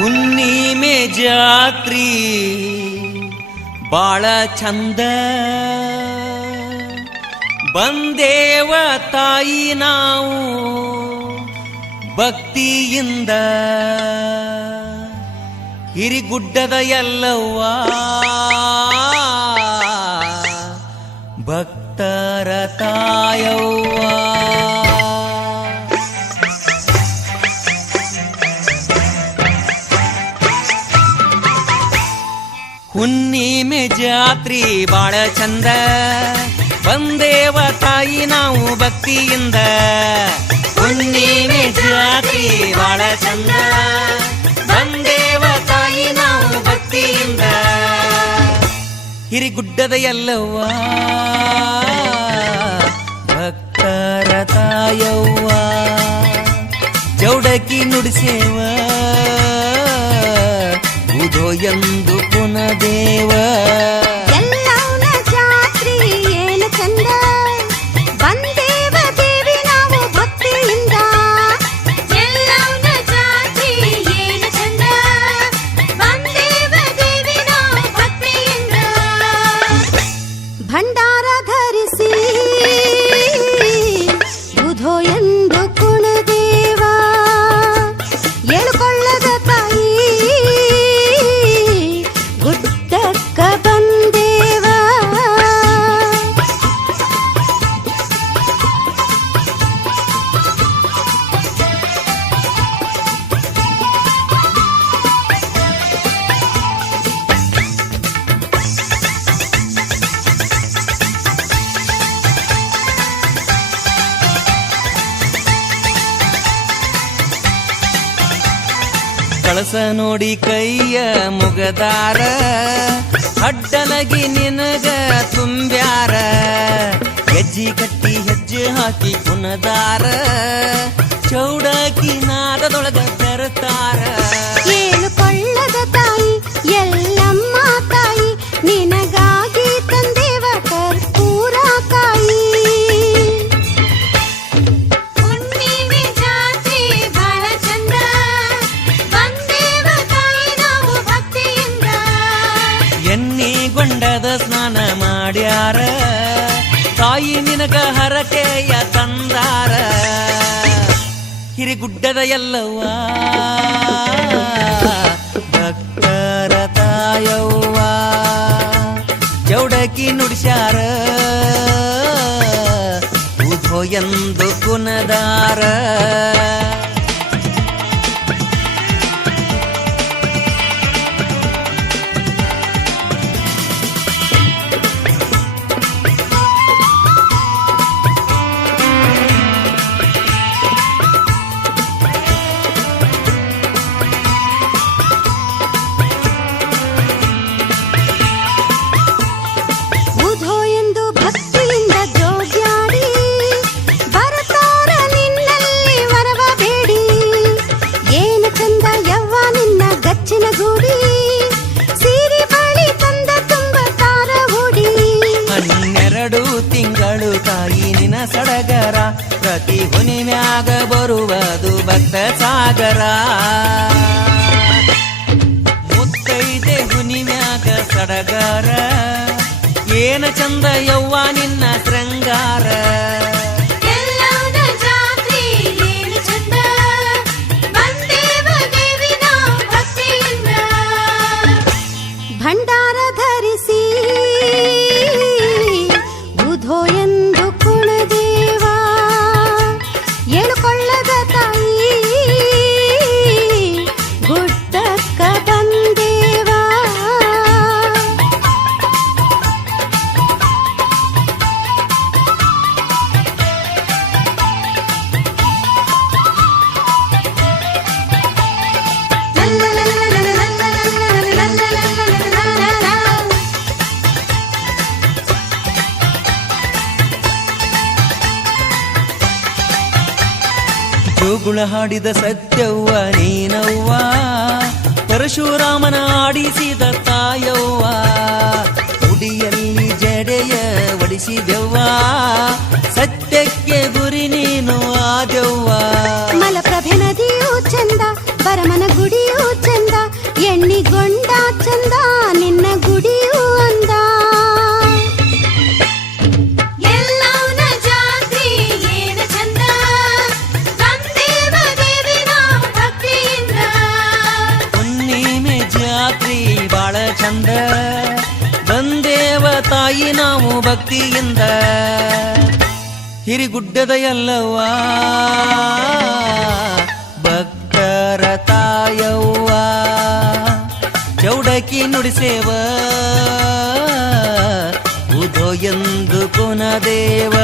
ಹುಣ್ಣಿಮೆ ಜಾತ್ರಿ ಬಾಳ ಚಂದ, ಬಂದೇವ ತಾಯಿ ನಾವು ಭಕ್ತಿಯಿಂದ, ಹಿರಿಗುಡ್ಡದ ಎಲ್ಲವ್ವ ಭಕ್ತರ ತಾಯವ್ವ. ಹುಣ್ಣಿಮೆ ಜಾತ್ರಿ ಬಾಳ ಚಂದ, ಬಂದೇವ ತಾಯಿ ನಾವು ಭಕ್ತಿಯಿಂದ. ಹುಣ್ಣಿಮೆ ಜಾತ್ರಿ ಬಾಳ ಚಂದ, ಬಂದೇವ ತಾಯಿ ನಾವು ಭಕ್ತಿಯಿಂದ, ಹಿರಿಗುಡ್ಡದ ಎಲ್ಲವ್ವ ಭಕ್ತರ ತಾಯವ್ವ. ಚೌಡಕಿ ನುಡಿಸೇವ ಉದೋ ಎಂದು ಪುನದೇವ. ಎಲ್ಲವನ ಜಾತ್ರಿ ಏನು ಚಂದ, ಬಂದೇವ ದೇವಿ ನಾವು ಭಕ್ತಿಯಿಂದ. ಎಲ್ಲವನ ಜಾತ್ರಿ ಏನು ಚಂದ, ಬಂದೇವ ದೇವಿ ನಾವು ಭಕ್ತಿಯಿಂದ. ಭಂಡಾರ ಧರಿಸಿ ಬುಧೋ ಎಂದು ಕುಣದೇವ, ಏಳುಕೊಳ್ಳದ ತಾಯಿ ಗುಡ್ಡಕ್ಕ ಬಂದೇವ. ಕಳಸ ನೋಡಿ ಕೈಯ ಮುಗದಾರ, ಅಡ್ಡಲಗಿ ನಿನಗ ತುಂಬ್ಯಾರ, ಹೆಜ್ಜಿ ಕಟ್ಟಿ ಹೆಜ್ಜೆ ಹಾಕಿ ಕುಣದಾರ, ಚೌಡಕಿ ನಾದದೊಳಗ ಬೆರತಾರ. ಏಳುಕೊಳ್ಳದ ತಾಯಿ ಎಲ್ಲಮ್ಮ ತಾಯಿ, ನಿನಗಾಗಿ ತಂದೇವ ಕರ್ಪೂರ ಕಾಯಿ. ಹುಣ್ಣಿಮೆ ಜಾತ್ರಿ ಬಾಳ ಚಂದ, ಬಂದೇವ ತಾಯಿ ನಾವು ಭಕ್ತಿಯಿಂದ. ಎನ್ನಿಗೊಂಡದ ಸ್ನಾನ ಮಾಡ್ಯಾರ, ತಾಯಿ ನಿನಗ ಹರಕೆಯ ತಂದಾರ, ಹಿರಿಗುಡ್ಡದ ಎಲ್ಲವ್ವ ಭಕ್ತರ ತಾಯವ್ವ. ಚೌಡಕಿ ನುಡಿಸ್ಯಾರ ಉಧೋ ಎಂದು ಕುನದಾರ. ಉಧೋ ಎಂದು ಭಕ್ತಿಯಿಂದ ಜೋಗ್ಯಾಡಿ, ಬರತಾರ ನಿನ್ನಲ್ಲಿ ವರವ ಬೇಡಿ. ಏನು ಚಂದ ಯವ್ವ ನಿನ್ನ ಗಚ್ಚಿನ ಗೂಡಿ, ಸೀರೆ ಬಳಿ ತಂದ ತುಂಬ ತಾರ ಹೂಡಿ. 12 ತಿಂಗಳು ತಾಯಿ ನಿನ ಸಡಗರ, ಪ್ರತಿ ಹುಣ್ಣಿಮ್ಯಾಗ ಬರುವುದು ಭಕ್ತ ಸಾಗರ. ಮುತ್ತೈದೆ ಹುಣ್ಣಿಮ್ಯಾಗ ಸಡಗರ, ಏನ ಚಂದ ಯವ್ವ ನಿನ್ನ ಶೃಂಗಾರ. ಎಲ್ಲವನ ಜಾತ್ರಿ ಏನು ಚಂದ, ಬಂದೇವ ದೇವಿ ನಾವು ಭಕ್ತಿಯಿಂದ. ಭಂಡಾರ ಧರಿಸಿ ಬುಧೋ ಎಂದು ಕುಣದೇವ, ಏಳುಕೊಳ್ಳದ ತಾಯಿ ಗುಡ್ಡಕ್ಕ ಬಂದೇವ. ಜೋಗುಳ ಹಾಡಿದ ಸತ್ಯವ್ವ ನೀನವ್ವ, ಪರಶುರಾಮನ ಆಡಿಸಿದ ತಾಯವ್ವ. ಉಡಿಯಲ್ಲಿ ಜಡೆಯ ಒಡಿಸಿದೆವ್ವ, ಸತ್ಯಕ್ಕೆ ಗುರಿ ನೀನು ಆದೆವ್ವ. ಮಲಪ್ರಭೆ ನದಿಯೂ ಚಂದ, ಬರಮನ ಗುಡಿಯೂ ಚಂದ, ಭಕ್ತಿಯಿಂದ ಹಿರಿಗುಡ್ಡದ ಎಲ್ಲವ್ವ ಭಕ್ತರ ತಾಯವ್ವ ಚೌಡಕಿ ನುಡಿಸೇವ ಉದೋ ಎಂದು ಕುನದೇವ